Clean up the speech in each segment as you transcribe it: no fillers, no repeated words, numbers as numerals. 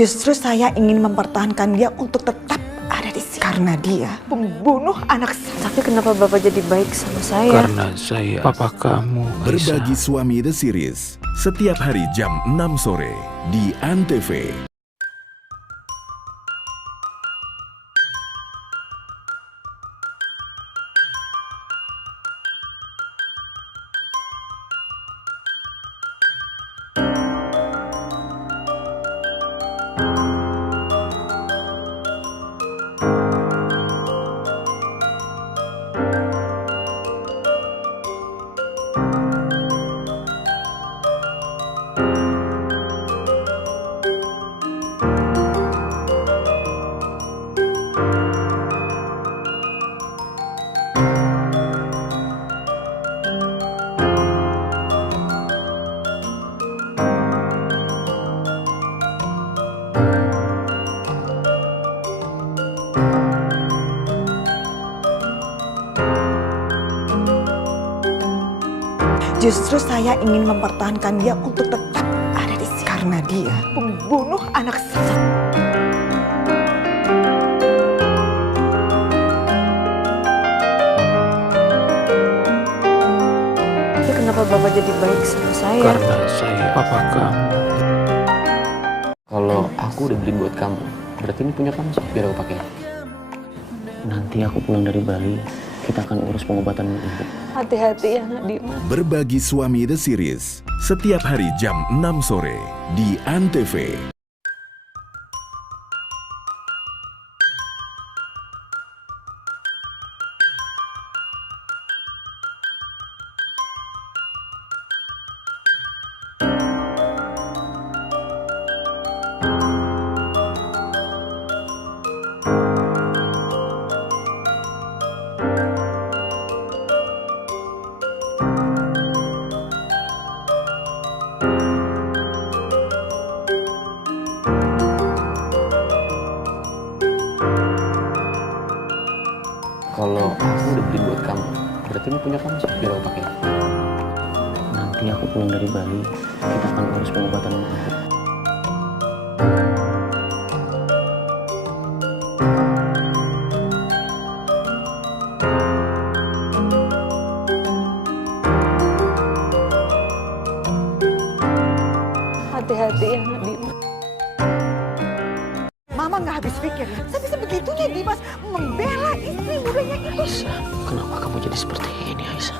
Justru saya ingin mempertahankan dia untuk tetap ada di sini. Karena dia pembunuh anak saya. Tapi kenapa Bapak jadi baik sama saya? Karena saya papa kamu, Aisyah. Berbagi Suami The Series setiap hari jam 6 sore di Antv. Justru saya ingin mempertahankan dia untuk tetap ada di sini. Karena dia pembunuh anak saya. Tapi kenapa Bapak jadi baik sama saya? Karena saya papa kamu. Kalau aku udah beli buat kamu, berarti ini punya kamu sih, biar aku pakai. Nanti aku pulang dari Bali, kita akan urus pengobatan ibu. Hati-hati ya Dimas. Berbagi Suami The Series setiap hari jam 6 sore di Antv. Kalau aku udah beli buat kamu, berarti ini punya kamu sih, biar aku pakai. Nanti aku pulang dari Bali, kita akan urus pengobatan ibu. Hati-hati ya Dimas. Mama nggak habis pikir ya. Sampai sebegitunya Dimas membela istri mudanya itu. Aisyah, kenapa kamu jadi seperti ini, Aisyah?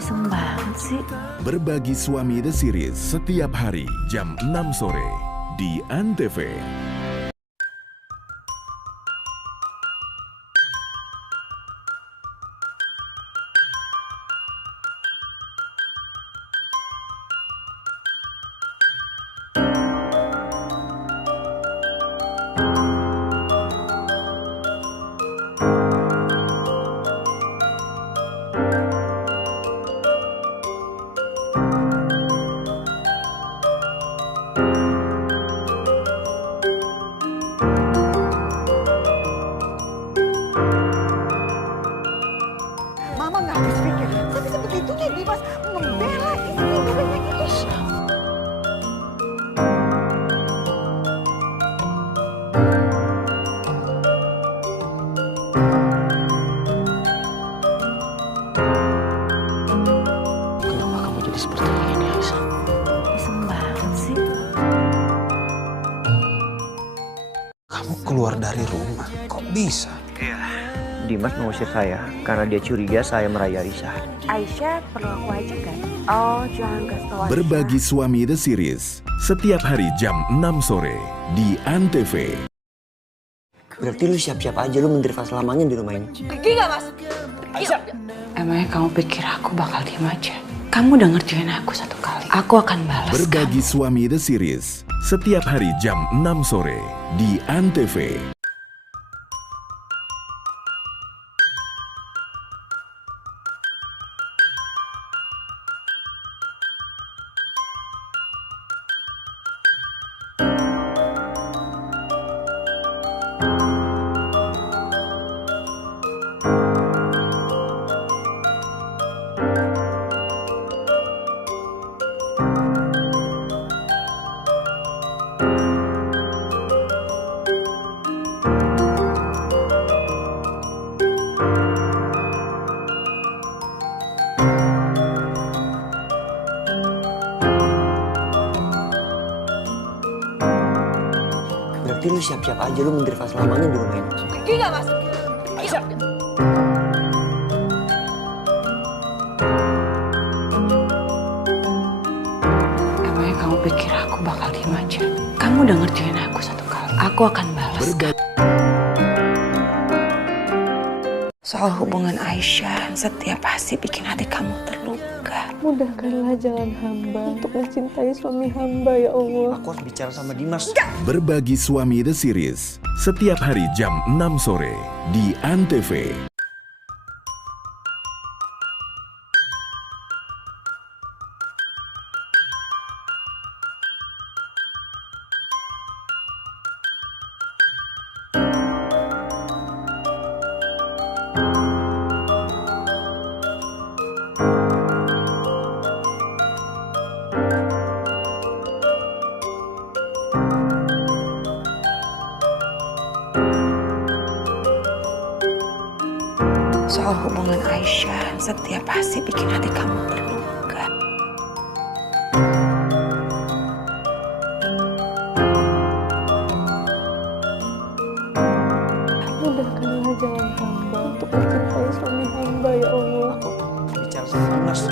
Iseng banget sih. Berbagi Suami The Series setiap hari jam 6 sore di Antv. Mama nggak habis pikir ya. Sampai sebegitunya Dimas membela istri mudanya itu. Kenapa kamu jadi seperti ini, Aisyah? Iseng banget sih. Kamu keluar dari rumah, kok bisa? Dimas mengusir saya karena dia curiga saya merayai Aisyah. Aisyah perlu aku aja kan? Oh, jangan kasih tau Aisyah. Berbagi Suami The Series setiap hari jam 6 sore di Antv. Berarti lu siap-siap aja lu menderita selamanya di rumah ini. Pergi gak Mas? Emangnya kamu pikir aku bakal diem aja? Kamu udah ngerjain aku satu kali. Aku akan balas Berbagi kamu. Suami The Series setiap hari jam 6 sore di Antv. Berarti lu siap-siap aja lu menderita selamanya di rumah ini. Pergi nggak mas? Aisyah. Emangnya kamu pikir aku bakal diem aja? Kamu udah ngerjain aku satu kali. Aku akan balas. Soal hubungan Aisyah, setiap pasti bikin hati kamu terluka. Mudahkanlah jalan hamba untuk mencintai suami hamba, ya Allah. Aku harus bicara sama Dimas. Berbagi Suami The Series. Setiap hari jam 6 sore di ANTV. Soal hubungan Aisyah, setiap pasti bikin hati kamu terluka. Mudahkanlah jalan hamba untuk mencintai suami hamba, ya Allah. Aku harus bicara sama Dimas.